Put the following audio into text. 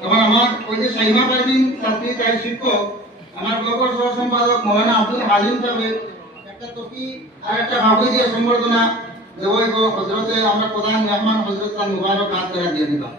তখন আমার ওই যে সাইমা পারভিন ছাত্রী তাই শিক্ষক আমার ব্লকের সহ সম্পাদক মৌলানা আব্দুল হালিম সাহেব একটা টপি আর একটা ভাবি দিয়ে সম্বর্ধনা দেবো হজরতে আমরা প্রধান মেহমান হজরত মুবারক হাত করে দিয়ে দিলাম।